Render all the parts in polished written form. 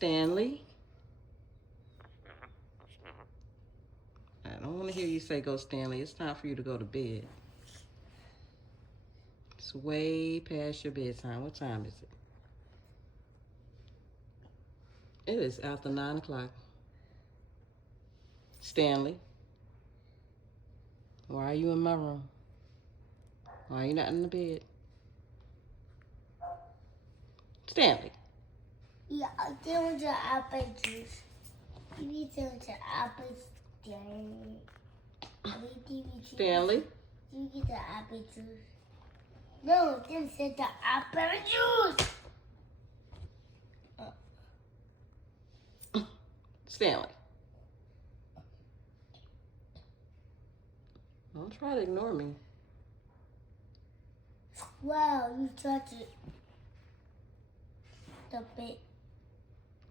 Stanley. I don't want to hear you say go, Stanley. It's time for you to go to bed. It's way past your bedtime. What time is it? It is after 9 o'clock. Stanley, why are you in my room? Why are you not in the bed? Stanley. Yeah, I want the apple juice. You need some apple Stanley. You get the apple juice. No, this is the apple juice. Stanley. Don't try to ignore me. Wow, you touched it. The big.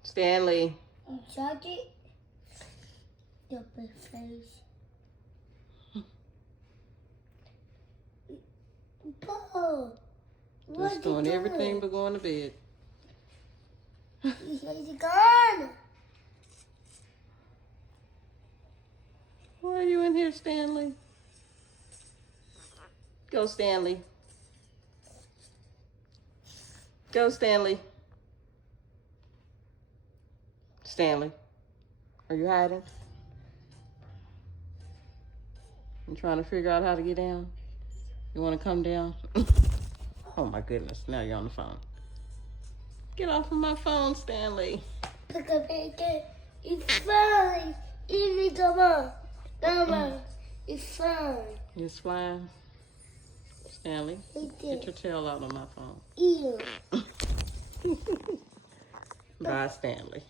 Stanley. You touched it. The big face. Paul, Just doing everything but going to bed. He's gone. Why are you in here, Stanley? Go, Stanley. Go, Stanley. Stanley, are you hiding? You trying to figure out how to get down? You want to come down? Oh my goodness, now you're on the phone. Get off of my phone, Stanley. Pick up it. It's fine. Easy, come on. Come on. It's fine. It's flying. Stanley, get your tail out of my phone. Ew. Bye, Stanley.